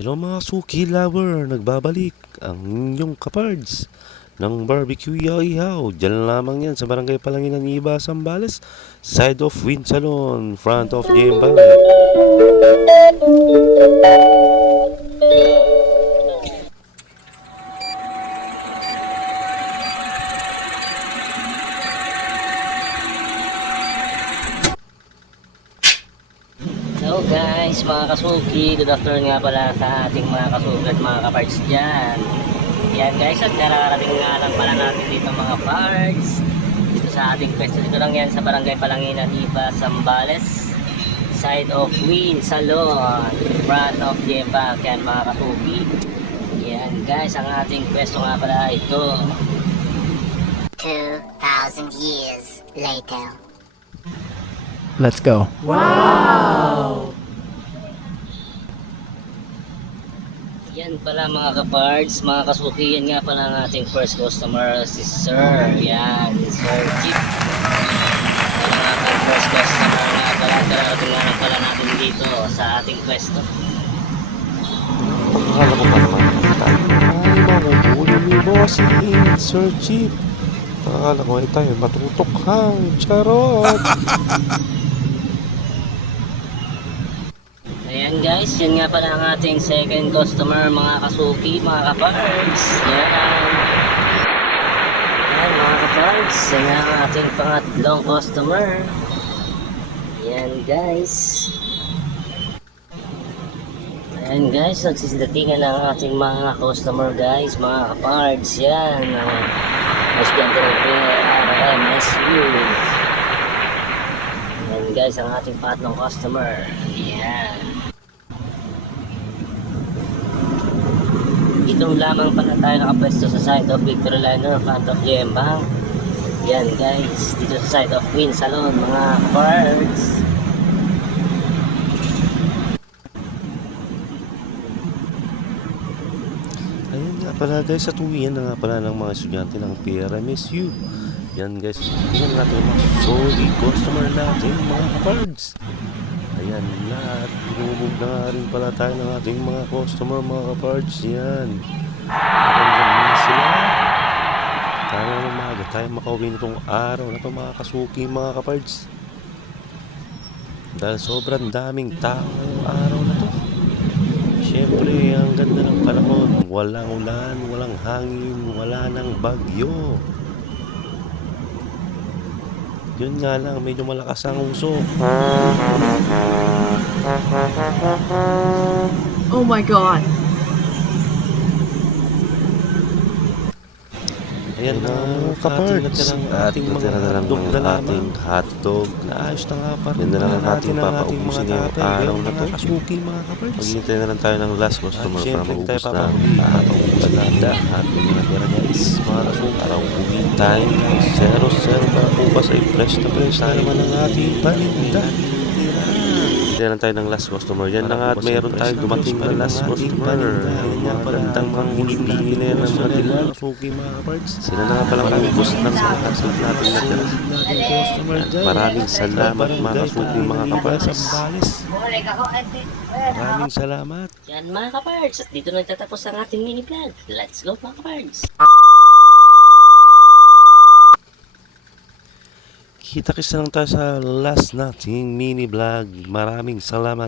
Hello mga suki lover, nagbabalik ang inyong kapards ng barbecue ihaw. Diyan lamang yan sa Barangay Palanginan, Iba, Zambales, side of Wind Salon, front of Jemba. Hello guys, mga kasuki. Good afternoon nga pala sa ating mga kasuki at mga kaparts dyan. Yan guys, at kararating nga lang pala natin dito mga parts. Dito sa ating pwesto. Dito lang yan sa Barangay Palanginan, Iba, Zambales. Side of Wind Salon, front of Jemba. Yan mga kasuki. Yan guys, ang ating pwesto nga pala ito. 2,000 years later. Let's go. Yan pala mga kapards, mga kasuki, yan nga pala ang ating first customer, si Sir. Yan, Sir Jeep. Yan ang ating first customer nga pala. Darating nga lang pala natin dito sa ating pwesto. Akala ko pa naman tayo ay mahuhuli ni Bossing, Sir Chief. Akala ko ay tayo matutukhang charot. Ayan guys, yan nga pala ang ating second customer, mga kasuki, mga kapards. Yan. Yan mga kapards, yan nga ang ating pangatlong customer. Yan guys. Ayan guys, nagsisidatingan ang ating mga customer guys, mga kapards. Yan. Mas ganda ng RMSU. Yan guys, ang ating pangatlong customer. Yan. Dito lamang pala tayo nakapwesto sa side of Victory Liner, front of Jemba. Yan guys, dito sa side of Wind Salon, mga parts. Ayan nga pala guys, at uwian na nga pala ng mga estudyante ng PRMSU. Yan guys, tingnan natin ang mga solid customer natin, mga kapards. Ayan, lahat pinumog na nga rin pala tayo ng ating mga customer, mga kapards. Yan, magandang na sila. Tayo na umaga tayo makauwi nitong araw na ito, mga kasuki, mga kapards. Dahil sobrang daming tao ngayong araw na to. Siyempre, ang ganda ng panahon. Walang ulan, walang hangin, wala nang bagyo. Yun nga lang, medyo malakas ang usok. Oh my God. Ayan na, kapards. At ating mga hotdog na lamang. Hotdog. Naayos na nga pa rin. Yan na lang ang ating papaubusin ngayong araw na to. Kasuki, mga kapards. Maghihintay na lang tayo ng last customer para maubos na. Papaubos na lahat ng mga tira guys. Mga kasuki. Para ubuhin tayo. 0-0 para bukas ay fresh na fresh na naman ang ating paninda. Hintay lang tayo ng last customer. Yan na nga at mayroon tayong dumating na last customer. Mga gandang mga hinipili na yan ng mga dilag. Sila na nga palang ubos ng mga kasal natin na tira. Maraming salamat mga kasuki, mga kapards. Maraming salamat. Yan mga kapards, at dito nagtatapos ang ating mini vlog. Let's go mga kapards. Kita-kits na lang tayo sa last nating mini vlog. Maraming salamat.